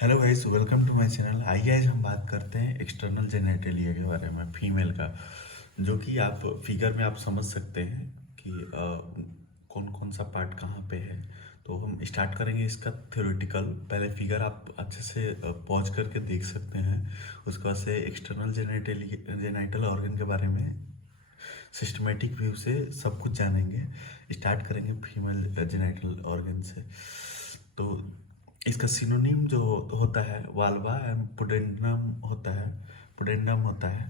Hello guys, welcome to my channel. आइए आज हम बात करते हैं एक्सटर्नल जेनिटलिया के बारे में, फीमेल का। जो कि आप फिगर में आप समझ सकते हैं कि कौन कौन सा पार्ट कहाँ पे है। तो हम स्टार्ट करेंगे इसका थ्योरेटिकल। पहले फिगर आप अच्छे से पॉज करके देख सकते हैं। उसके बाद से एक्सटर्नल जेनाइटल ऑर्गन के बारे में सिस्टमेटिक व्यू से सब कुछ जानेंगे। स्टार्ट करेंगे फीमेल जेनाइटल ऑर्गन से। तो इसका सिनोनिम जो होता है वाल्वा एंड पुडेंडम होता है। पुडेंडम होता है।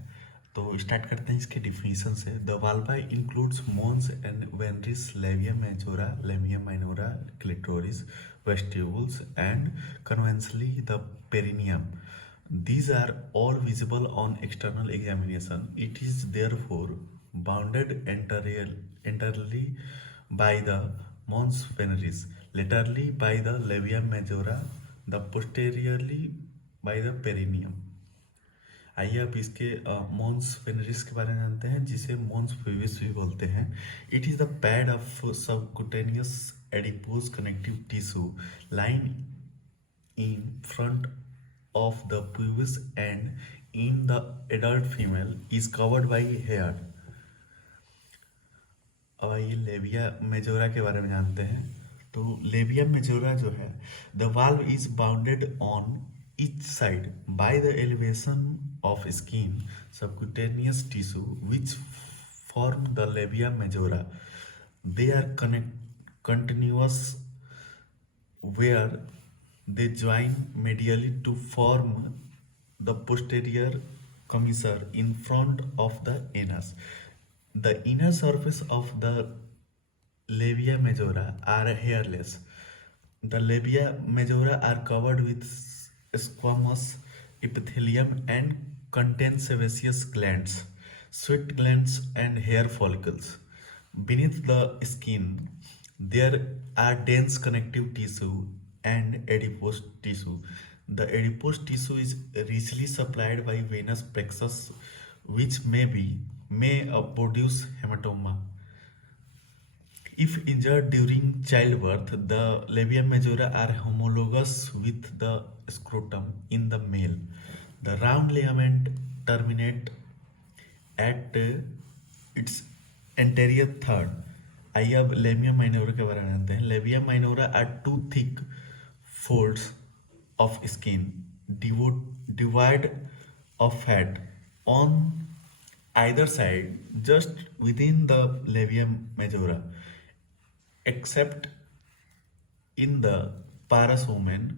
तो स्टार्ट करते हैं इसके डिफिनीशन से। The vulva includes mons and veneris, labium majora, labium minora, clitoris, vestibules and conversely the perineum. These are all visible on external examination. It is therefore bounded entirely by the mons veneris, laterally by the labia majora, the posteriorly by the perineum. आइए अब इसके Mons वेनरिस के बारे में जानते हैं, जिसे Mons pubis भी बोलते हैं। It is the pad of subcutaneous adipose connective tissue line in front of the pubis and in the adult female is covered by hair. अब आइए लेबिया मेजोरा के बारे में जानते हैं। तो लेबिया मेजोरा जो है, the valve is bounded on each side by the elevation of skin subcutaneous tissue which form the labia majora. They are continuous where they join medially to form the posterior commissure in front of the anus. The inner surface of the labia majora are hairless. The labia majora are covered with squamous epithelium and contain sebaceous glands, sweat glands, and hair follicles. Beneath the skin, there are dense connective tissue and adipose tissue. The adipose tissue is richly supplied by venous plexus, which may produce hematoma. If injured during childbirth, the labia majora are homologous with the scrotum in the male. The round ligament terminate at its anterior third. आइए अब labia minora के बारे में जानते हैं। Labia minora are two thick folds of skin devoid of fat on either side just within the labia majora, except in the parous women.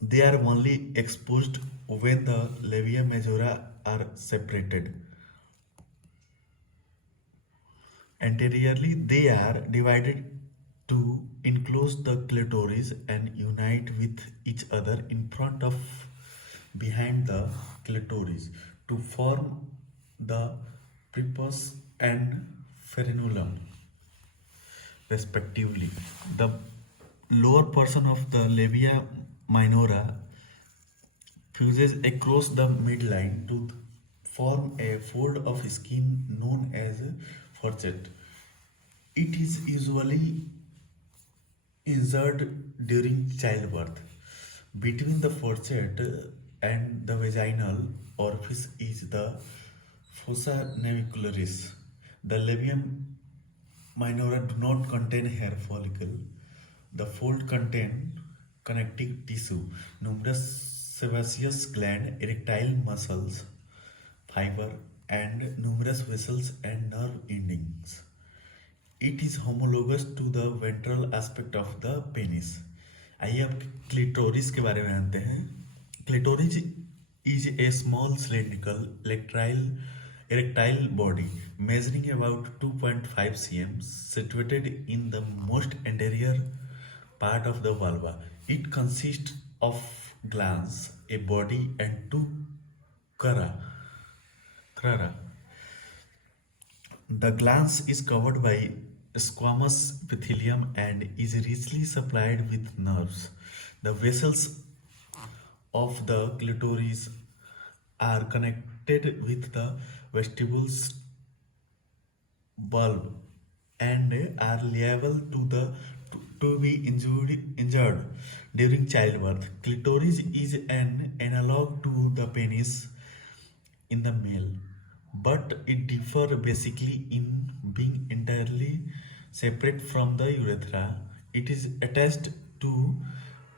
They are only exposed when the labia majora are separated. Anteriorly, they are divided to enclose the clitoris and unite with each other in front of behind the clitoris to form the prepuce and frenulum, respectively. The lower portion of the labia minora fuses across the midline to form a fold of skin known as fourchette. It is usually inserted during childbirth. Between the fourchette and the vaginal orifice is the fossa navicularis. The labia minora do not contain hair follicle. The fold contain connective tissue, numerous sebaceous gland, erectile muscles, fiber, and numerous vessels and nerve endings. It is homologous to the ventral aspect of the penis. आइए अब clitoris के बारे में जानते हैं। Clitoris is a small cylindrical erectile body measuring about 2.5 cm, situated in the most anterior part of the vulva. It consists of glands, a body, and two crura. The glans is covered by squamous epithelium and is richly supplied with nerves. The vessels of the clitoris are connected with the vestibules bulb and are liable to be injured during childbirth. Clitoris is an analog to the penis in the male, but it differs basically in being entirely separate from the urethra. It is attached to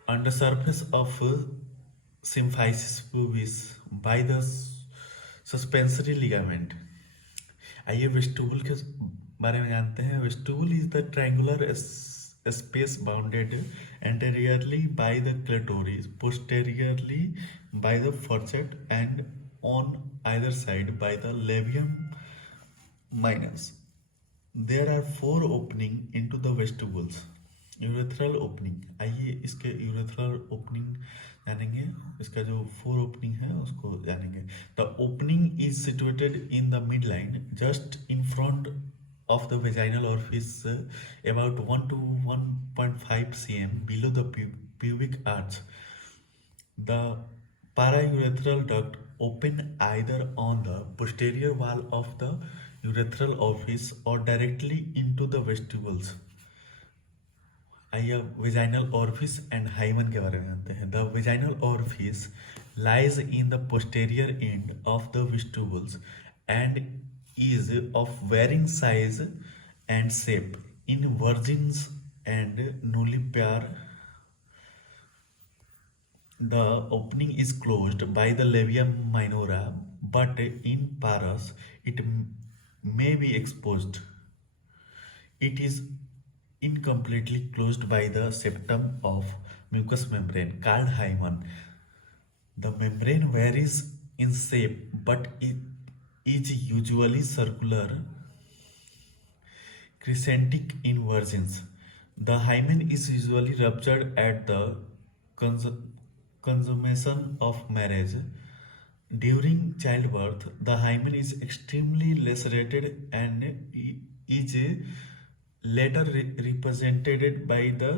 undersurface of symphysis pubis by the suspensory ligament. आइए वेस्टुबल के बारे में जानते हैं. Vestibule is the triangular space bounded anteriorly by the clitoris, posteriorly by the fourchette, and on either side by the labium minus. There are 4 openings into the vestibules. Urethral opening. आइए इसके urethral opening जानेंगे. इसका जो 4 opening है उसको जानेंगे. The opening is situated in the mid line just in front of the vaginal orifice, about 1 to 1.5 cm below the pubic arch. The paraurethral duct open either on the posterior wall of the urethral orifice or directly into the vestibules. आइए vaginal orifice and hymen के बारे में जानते हैं. The vaginal orifice lies in the posterior end of the vestibules and is of varying size and shape in virgins and nullipair. The opening is closed by the labia minora, but in paras it may be exposed. It is incompletely closed by the septum of mucous membrane called hymen. The membrane varies in shape, but it is usually circular, crescentic in virgins. The hymen is usually ruptured at the consummation of marriage. During childbirth, the hymen is extremely lacerated and is later represented by the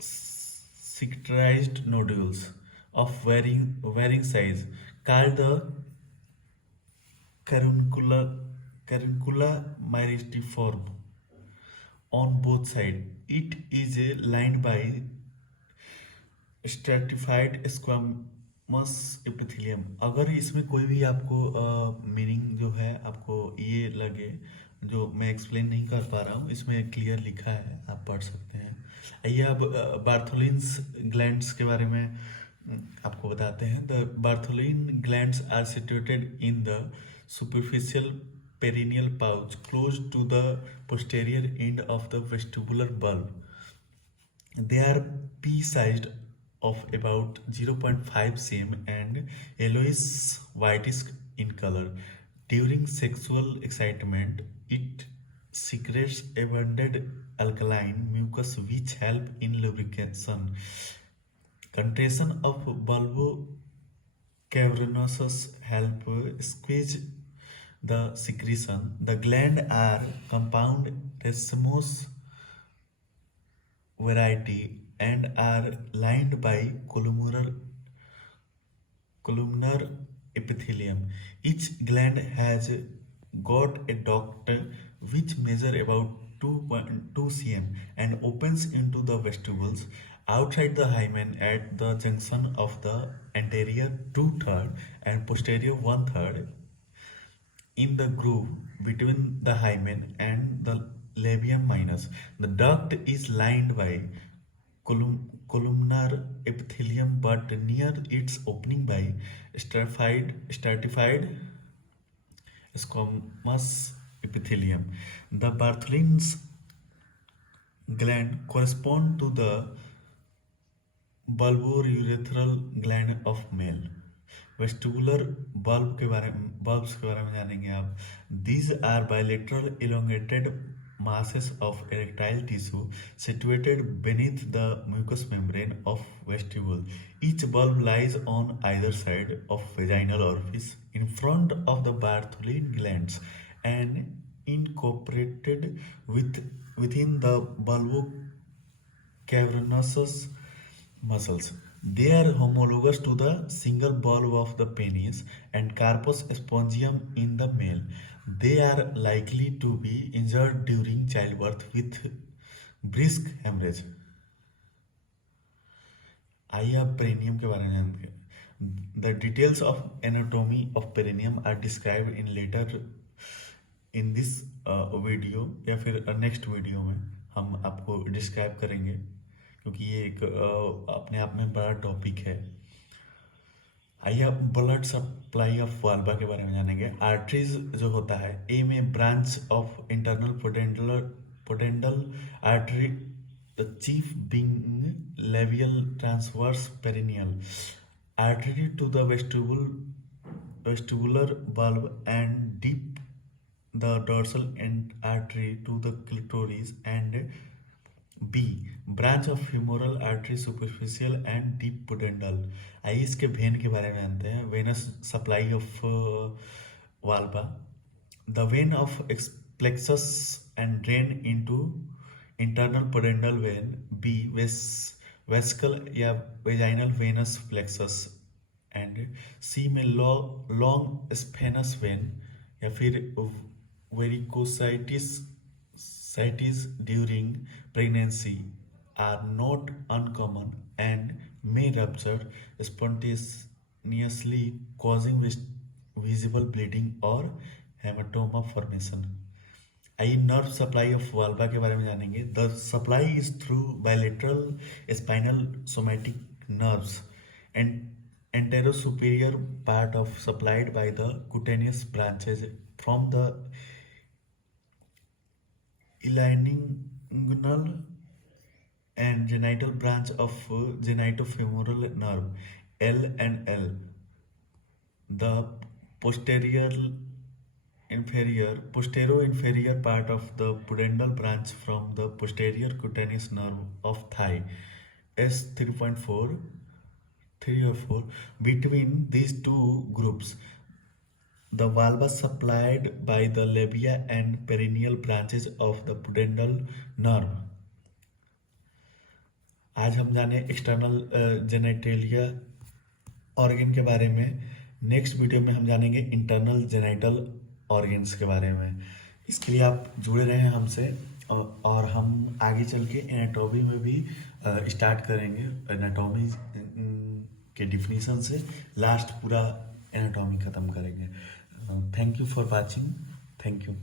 cicatrized nodules of varying size called the caruncula myristiforme on both sides. It is lined by stratified squamous epithelium. अगर इसमें कोई भी आपको meaning जो है आपको ये लगे जो मैं एक्सप्लेन नहीं कर पा रहा हूँ, इसमें क्लियर लिखा है, आप पढ़ सकते हैं. आइए अब बार्थोलिन्स ग्लैंड्स के बारे में आपको बताते हैं. The Bartholin glands are situated in the superficial perineal pouch close to the posterior end of the vestibular bulb. They are pea-sized of about 0.5 cm and yellowish whitish in color. During sexual excitement, it secretes abundant alkaline mucus which help in lubrication. Contraction of bulbo cavernosus help squeeze the secretion. The glands are compound racemose variety and are lined by columnar epithelium. Each gland has got a duct which measure about 2.2 cm and opens into the vestibules outside the hymen at the junction of the anterior 2/3 and posterior 1/3 in the groove between the hymen and the labium minus. The duct is lined by columnar epithelium but near its opening by stratified squamous epithelium. The Bartholin's gland correspond to the bulbourethral gland of male. Vestibular bulbs के बारे में जानेंगे आप. These are bilateral elongated masses of erectile tissue situated beneath the mucous membrane of vestibule. Each bulb lies on either side of vaginal orifice in front of the Bartholin glands and incorporated within the bulbocavernosus muscles. They are homologous to the single bulb of the penis and corpus spongium in the male. They are likely to be injured during childbirth with brisk hemorrhage. आइए अब perineum के बारे में जानते हैं। The details of anatomy of perineum are describe in later in this video, या फिर next video में हम आपको डिस्क्राइब करेंगे, क्योंकि ये एक अपने आप में बड़ा टॉपिक है। आइए अब ब्लड सप्लाई ऑफ वाल्वा के बारे में जानेंगे। आर्टरीज जो होता है, ए में branch of internal pudendal artery, the chief being labial transverse perineal artery to the vestibular valve, and deep the dorsal end artery to the clitoris, and B branch of femoral artery superficial and deep pudendal। आइए इसके when के बारे में जानते हैं। Venous supply of vulva, the vein of plexus and drain into internal pudendal vein। B vesical या vaginal venous plexus, and C में long स्फेनस when, या फिर वेरिकोसाइटिस during pregnancy are not uncommon and may rupture spontaneously, causing visible bleeding or hematoma formation। आइए nerve supply of vulva के बारे में जानेंगे। The supply is through bilateral spinal somatic nerves and antero superior part of supplied by the cutaneous branches from the ilininguinal and genital branch of genitofemoral nerve L and L। The posterior-inferior part of the pudendal branch from the posterior cutaneous nerve of thigh S 3.4 3 or 4। Between these two groups, the valva supplied by the labia and perineal branches of the pudendal nerve। आज हम जाने external genitalia organ के बारे में। Next video में हम जानेंगे internal genital organs के बारे में। इसके लिए आप जुड़े रहे हमसे, और हम आगे चल के एनाटॉमी में भी स्टार्ट करेंगे। एनाटॉमी के डिफिनीशन से लास्ट पूरा एनाटॉमी ख़त्म करेंगे। Thank you for watching. Thank you.